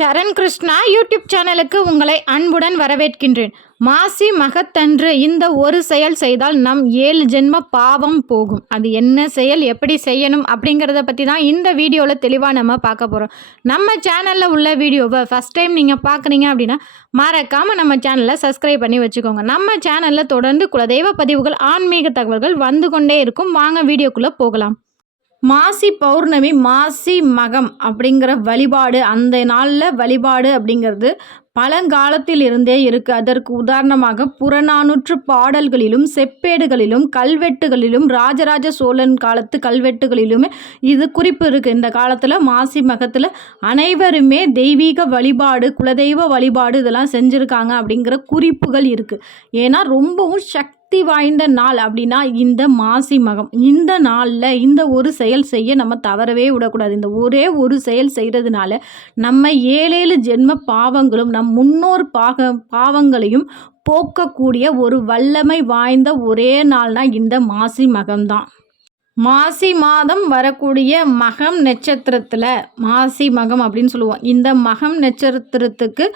சரண் Krishna YouTube சேனலுக்கு உங்களை அன்புடன் வரவேற்கின்றேன். மாசி மகத்தன்று இந்த ஒரு செயல் செய்தால் நம் 7 ஜென்ம பாவம் போகும். அது என்ன செயல், எப்படி செய்யணும் அப்படிங்கிறத பற்றி தான் இந்த வீடியோவில் தெளிவாக நம்ம பார்க்க போகிறோம். நம்ம சேனலில் உள்ள வீடியோவை ஃபஸ்ட் டைம் நீங்கள் பார்க்குறீங்க அப்படின்னா மறக்காமல் நம்ம சேனலை சப்ஸ்கிரைப் பண்ணி வச்சுக்கோங்க. நம்ம சேனலில் தொடர்ந்து குலதெய்வ பதிவுகள், ஆன்மீக தகவல்கள் வந்து கொண்டே இருக்கும். வாங்க வீடியோக்குள்ளே போகலாம். மாசி பௌர்ணமி, மாசி மகம் அப்படிங்கிற வழிபாடு, அந்த நாளில் வழிபாடு அப்படிங்கிறது பழங்காலத்தில் இருந்தே இருக்குது. அதற்கு உதாரணமாக புறநானூற்று பாடல்களிலும் செப்பேடுகளிலும் கல்வெட்டுகளிலும் ராஜராஜ சோழன் காலத்து கல்வெட்டுகளிலுமே இது குறிப்பு இருக்குது. இந்த காலத்தில் மாசி மகத்தில் அனைவருமே தெய்வீக வழிபாடு, குலதெய்வ வழிபாடு இதெல்லாம் செஞ்சுருக்காங்க அப்படிங்கிற குறிப்புகள் இருக்குது. ஏன்னா ரொம்பவும் சக்தி வாய்ந்த நாள் அப்படின்னா இந்த மாசி மகம். இந்த நாளில் இந்த ஒரு செயல் செய்ய நம்ம தவறவே விடக்கூடாது. இந்த ஒரே ஒரு செயல் செய்கிறதுனால நம்ம 7 ஜென்ம பாவங்களும் நம் முன்னோர் பாவங்களையும் போக்கக்கூடிய ஒரு வல்லமை வாய்ந்த ஒரே நாள்னா இந்த மாசி மகம்தான். மாசி மாதம் வரக்கூடிய மகம் நட்சத்திரத்தில் மாசி மகம் அப்படின்னு சொல்லுவோம். இந்த மகம் நட்சத்திரத்துக்கு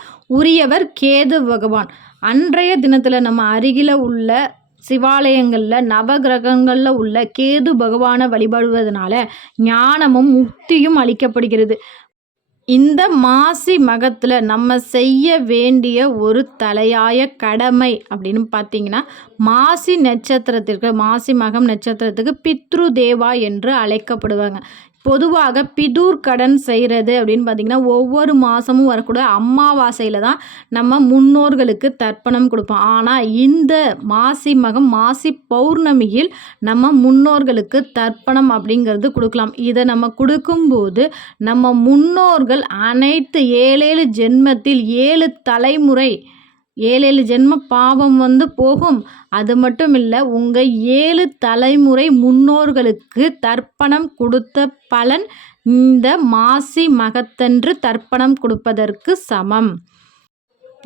உரியவர் கேது பகவான். அன்றைய தினத்தில் நம்ம அருகில் உள்ள சிவாலயங்களில் நவகிரகங்களில் உள்ள கேது பகவானை வழிபடுவதனால ஞானமும் முக்தியும் அளிக்கப்படுகிறது. இந்த மாசி மகத்தில் நம்ம செய்ய வேண்டிய ஒரு தலையாய கடமை அப்படின்னு பார்த்தீங்கன்னா, மாசி நட்சத்திரத்திற்கு, மாசி மகம் நட்சத்திரத்துக்கு பித்ரு தேவா என்று அழைக்கப்படுவாங்க. பொதுவாக பிதூர் கடன் செய்கிறது அப்படின்னு பார்த்திங்கன்னா, ஒவ்வொரு மாதமும் வரக்கூடிய அமாவாசையில் தான் நம்ம முன்னோர்களுக்கு தர்ப்பணம் கொடுப்போம். ஆனால் இந்த மாசி மகம், மாசி பௌர்ணமியில் நம்ம முன்னோர்களுக்கு தர்ப்பணம் அப்படிங்கிறது கொடுக்கலாம். இதை நம்ம கொடுக்கும்போது நம்ம முன்னோர்கள் அனைத்து 7 ஜென்மத்தில் 7 தலைமுறை 7 ஜென்ம பாவம் போகும். அது மட்டும் இல்லை, உங்கள் 7 தலைமுறை முன்னோர்களுக்கு தர்ப்பணம் கொடுத்த பலன் இந்த மாசி மகத்தன்று தர்ப்பணம் கொடுப்பதற்கு சமம்.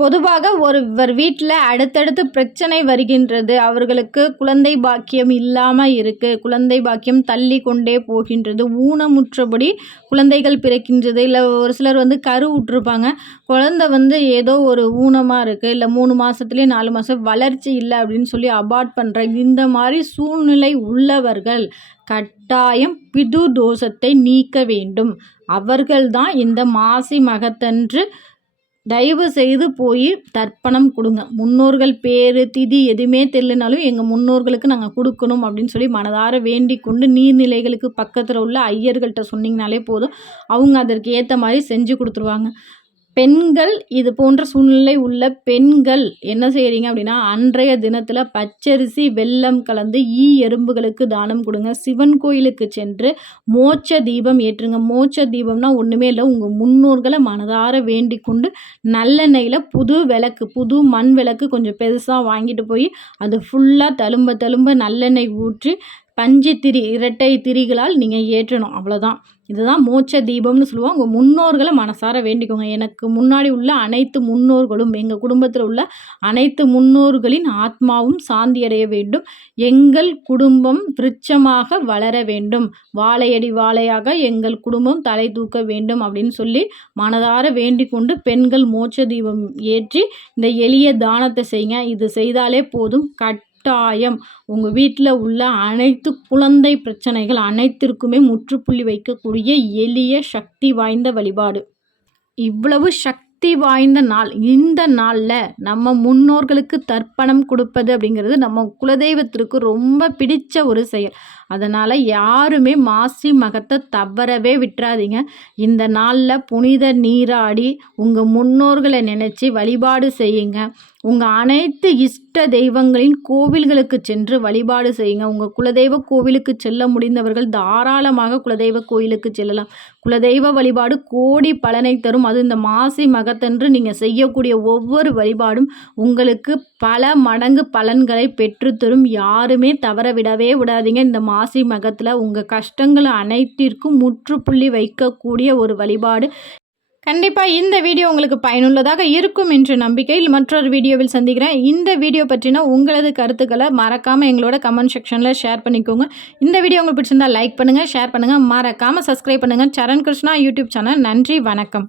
பொதுவாக ஒருவர் வீட்டில் அடுத்தடுத்து பிரச்சனை வருகின்றது, அவர்களுக்கு குழந்தை பாக்கியம் இல்லாமல் இருக்குது, குழந்தை பாக்கியம் தள்ளி கொண்டே போகின்றது, ஊனமுற்றபடி குழந்தைகள் பிறக்கின்றது, இல்லை ஒரு சிலர் கரு விட்டுருப்பாங்க, குழந்தை ஏதோ ஒரு ஊனமாக இருக்குது, இல்லை 3 மாதத்துலேயே 4 மாதம் வளர்ச்சி இல்லை அப்படின்னு சொல்லி அபார்ட் பண்ணுற இந்த மாதிரி சூழ்நிலை உள்ளவர்கள் கட்டாயம் பிது தோஷத்தை நீக்க வேண்டும். அவர்கள்தான் இந்த மாசி மகத்தன்று தயவு செய்து போய் தர்ப்பணம் கொடுங்க. முன்னோர்கள் பேர் திதி எதுவுமே தெரியலனாலும் எங்கள் முன்னோர்களுக்கு நாங்கள் கொடுக்கணும் அப்படின்னு சொல்லி மனதார வேண்டிக் கொண்டு நீர்நிலைகளுக்கு பக்கத்தில் உள்ள ஐயர்கள்ட்ட சொன்னிங்கனாலே போதும், அவங்க அதற்கு ஏற்ற மாதிரி செஞ்சு கொடுத்துருவாங்க. பெண்கள், இது போன்ற சூழ்நிலை உள்ள பெண்கள் என்ன செய்கிறீங்க அப்படின்னா, அன்றைய தினத்தில் பச்சரிசி வெல்லம் கலந்து எறும்புகளுக்கு தானம் கொடுங்க. சிவன் கோயிலுக்கு சென்று மோட்ச தீபம் ஏற்றுங்க. மோட்ச தீபம்னா ஒன்றுமே இல்லை, உங்கள் முன்னோர்களை மனதார வேண்டிக் கொண்டு நல்லெண்ணெயில் புது விளக்கு, புது மண் விளக்கு கொஞ்சம் பெருசாக வாங்கிட்டு போய் அது ஃபுல்லாக தழும்ப நல்லெண்ணெய் ஊற்றி பஞ்சு திரி, இரட்டை திரிகளால் நீங்கள் ஏற்றணும். அவ்வளோதான். இதுதான் மோட்ச தீபம்னு சொல்லுவோம். உங்கள் முன்னோர்களை மனசார வேண்டிக்கோங்க. எனக்கு முன்னாடி உள்ள அனைத்து முன்னோர்களும், எங்கள் குடும்பத்தில் உள்ள அனைத்து முன்னோர்களின் ஆத்மாவும் சாந்தியடைய வேண்டும், எங்கள் குடும்பம் விருட்சமாக வளர வேண்டும், வாழையடி வாழையாக எங்கள் குடும்பம் தலை தூக்க வேண்டும் அப்படின்னு சொல்லி மனதார வேண்டிக் கொண்டு பெண்கள் மோட்ச தீபம் ஏற்றி இந்த எளிய தானத்தை செய்யுங்க. இது செய்தாலே போதும். கட்டாயம் உங்கள் வீட்டில் உள்ள அனைத்து குழந்தை பிரச்சனைகள் அனைத்திற்குமே முற்றுப்புள்ளி வைக்கக்கூடிய எளிய சக்தி வாய்ந்த வழிபாடு. இவ்வளவு சக்தி வாய்ந்த நாள். இந்த நாளில் நம்ம முன்னோர்களுக்கு தர்ப்பணம் கொடுப்பது அப்படிங்கிறது நம்ம குலதெய்வத்திற்கு ரொம்ப பிடிச்ச ஒரு செயல். அதனால் யாருமே மாசி மகத்தை தவறவே விட்டுறாதீங்க. இந்த நாளில் புனித நீராடி உங்கள் முன்னோர்களை நினச்சி வழிபாடு செய்யுங்க. உங்கள் அனைத்து இஷ்ட தெய்வங்களின் கோவில்களுக்கு சென்று வழிபாடு செய்யுங்க. உங்கள் குலதெய்வ கோவிலுக்கு செல்ல முடிந்தவர்கள் தாராளமாக குலதெய்வ கோயிலுக்கு செல்லலாம். குலதெய்வ வழிபாடு கோடி பலனை தரும். அது இந்த மாசி மகத்தன்று நீங்கள் செய்யக்கூடிய ஒவ்வொரு வழிபாடும் உங்களுக்கு பல மடங்கு பலன்களை பெற்றுத்தரும். யாருமே தவற விடவே விடாதீங்க. இந்த மாசி மகத்தில் உங்கள் கஷ்டங்கள் அனைத்திற்கும் முற்றுப்புள்ளி வைக்கக்கூடிய ஒரு வழிபாடு. கண்டிப்பாக இந்த வீடியோ உங்களுக்கு பயனுள்ளதாக இருக்கும் என்ற நம்பிக்கையில் மற்றொரு வீடியோவில் சந்திக்கிறேன். இந்த வீடியோ பற்றின உங்களது கருத்துக்களை மறக்காமல் எங்களோட கமெண்ட் செக்ஷனில் ஷேர் பண்ணிக்கோங்க. இந்த வீடியோ உங்களுக்கு பிடிச்சிருந்தால் லைக் பண்ணுங்கள், ஷேர் பண்ணுங்கள், மறக்காமல் சப்ஸ்கிரைப் பண்ணுங்கள். சரண் கிருஷ்ணா யூடியூப் சேனல். நன்றி, வணக்கம்.